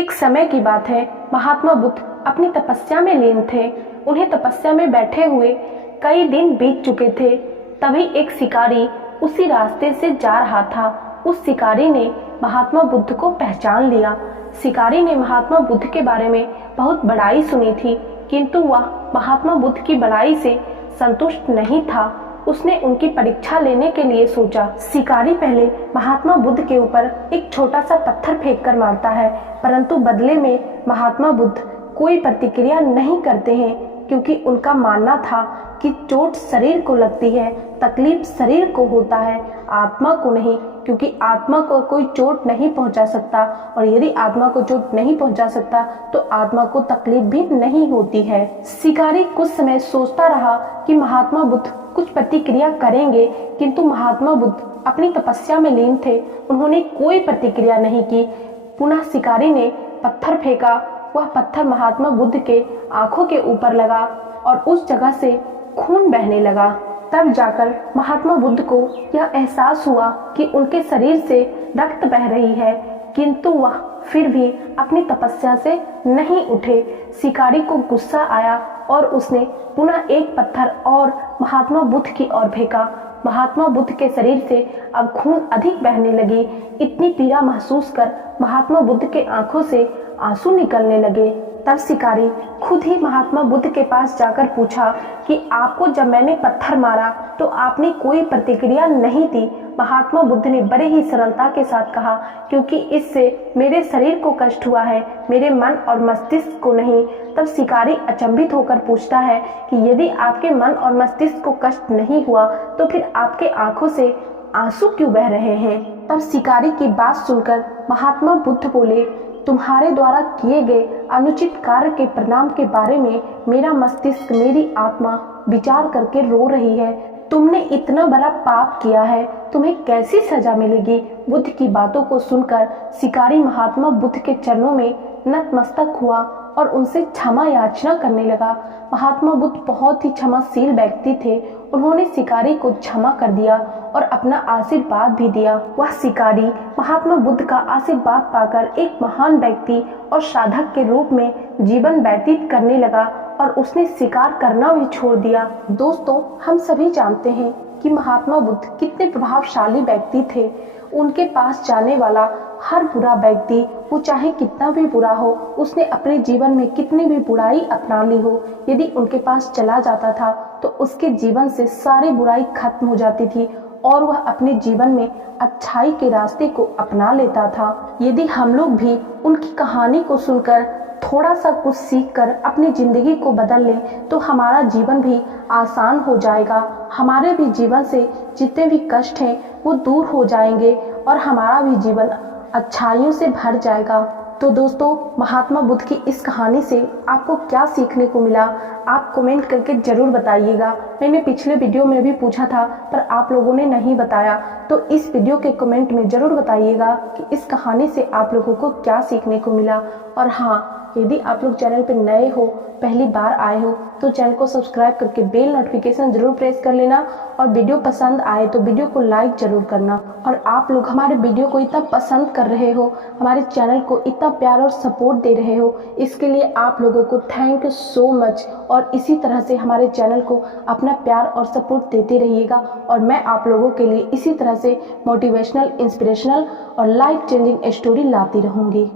एक समय की बात है, महात्मा बुद्ध अपनी तपस्या में लीन थे। उन्हें तपस्या में बैठे हुए कई दिन बीत चुके थे। तभी एक शिकारी उसी रास्ते से जा रहा था। उस शिकारी ने महात्मा बुद्ध को पहचान लिया। शिकारी ने महात्मा बुद्ध के बारे में बहुत बड़ाई सुनी थी, किंतु वह महात्मा बुद्ध की बड़ाई से संतुष्ट नहीं था। उसने उनकी परीक्षा लेने के लिए सोचा। शिकारी पहले महात्मा बुद्ध के ऊपर एक छोटा सा पत्थर फेंक कर मारता है, परंतु बदले में महात्मा बुद्ध कोई प्रतिक्रिया नहीं करते हैं, क्योंकि उनका मानना था कि चोट शरीर को लगती है, तकलीफ शरीर को होता है, आत्मा को नहीं, क्योंकि आत्मा को कोई चोट नहीं पहुंचा सकता, और यदि आत्मा को चोट नहीं पहुंचा सकता तो आत्मा को तकलीफ भी नहीं होती है। शिकारी कुछ समय सोचता रहा कि महात्मा बुद्ध कुछ प्रतिक्रिया करेंगे, किंतु महात्मा बुद्ध अपनी तपस्या में लीन थे। उन्होंने कोई प्रतिक्रिया नहीं की। पुनः शिकारी ने पत्थर फेंका। वह पत्थर महात्मा बुद्ध के आंखों के ऊपर लगा और उस जगह से खून बहने लगा। तब जाकर महात्मा बुद्ध को यह एहसास हुआ कि उनके शरीर से रक्त बह रही है, किंतु वह फिर भी अपनी तपस्या से नहीं उठे। शिकारी को गुस्सा आया और उसने पुनः एक पत्थर और महात्मा बुद्ध की ओर फेंका। महात्मा बुद्ध के शरीर से अब खून अधिक बहने लगी। इतनी पीड़ा महसूस कर महात्मा बुद्ध के आंखों से आंसू निकलने लगे। तब शिकारी खुद ही महात्मा बुद्ध के पास जाकर पूछा कि आपको जब मैंने पत्थर मारा तो आपने कोई प्रतिक्रिया नहीं दी। महात्मा बुद्ध ने बड़े ही सरलता के साथ कहा, क्योंकि इससे मेरे शरीर को कष्ट हुआ है, मेरे मन और मस्तिष्क को नहीं। तब शिकारी अचंभित होकर पूछता है कि यदि आपके मन और मस्तिष्क को कष्ट नहीं हुआ तो फिर आपके आंखों से आंसू क्यों बह रहे हैं। तब शिकारी की बात सुनकर महात्मा बुद्ध बोले, तुम्हारे द्वारा किए गए अनुचित कार्य के परिणाम के बारे में मेरा मस्तिष्क, मेरी आत्मा विचार करके रो रही है। तुमने इतना बड़ा पाप किया है, तुम्हें कैसी सजा मिलेगी। बुद्ध की बातों को सुनकर शिकारी महात्मा बुद्ध के चरणों में नतमस्तक हुआ और उनसे क्षमा याचना करने लगा। महात्मा बुद्ध बहुत ही क्षमाशील व्यक्ति थे। उन्होंने शिकारी को क्षमा कर दिया और अपना आशीर्वाद भी दिया। वह शिकारी महात्मा बुद्ध का आशीर्वाद पाकर एक महान व्यक्ति और साधक के रूप में जीवन व्यतीत करने लगा और उसने शिकार करना भी छोड़ दिया। दोस्तों, हम सभी जानते हैं कि महात्मा बुद्ध कितने प्रभावशाली व्यक्ति थे। उनके पास जाने वाला हर बुरा व्यक्ति, वो चाहे कितना भी बुरा हो, उसने अपने जीवन में कितनी भी बुराई अपना ली हो, यदि उनके पास चला जाता था तो उसके जीवन से सारी बुराई खत्म हो जाती थी और वह अपने जीवन में अच्छाई के रास्ते को अपना लेता था। यदि हम लोग भी उनकी कहानी को सुनकर थोड़ा सा कुछ सीखकर अपनी जिंदगी को बदल लें तो हमारा जीवन भी आसान हो जाएगा। हमारे भी जीवन से जितने भी कष्ट हैं वो दूर हो जाएंगे और हमारा भी जीवन अच्छाइयों से भर जाएगा। तो दोस्तों, महात्मा बुद्ध की इस कहानी से आपको क्या सीखने को मिला, आप कमेंट करके ज़रूर बताइएगा। मैंने पिछले वीडियो में भी पूछा था पर आप लोगों ने नहीं बताया, तो इस वीडियो के कमेंट में ज़रूर बताइएगा कि इस कहानी से आप लोगों को क्या सीखने को मिला। और हाँ, यदि आप लोग चैनल पर नए हो, पहली बार आए हो, तो चैनल को सब्सक्राइब करके बेल नोटिफिकेशन जरूर प्रेस कर लेना और वीडियो पसंद आए तो वीडियो को लाइक जरूर करना। और आप लोग हमारे वीडियो को इतना पसंद कर रहे हो, हमारे चैनल को इतना प्यार और सपोर्ट दे रहे हो, इसके लिए आप लोगों को थैंक यू सो मच। और इसी तरह से हमारे चैनल को अपना प्यार और सपोर्ट देते रहिएगा और मैं आप लोगों के लिए इसी तरह से मोटिवेशनल, इंस्पिरेशनल और लाइफ चेंजिंग स्टोरी लाती रहूँगी।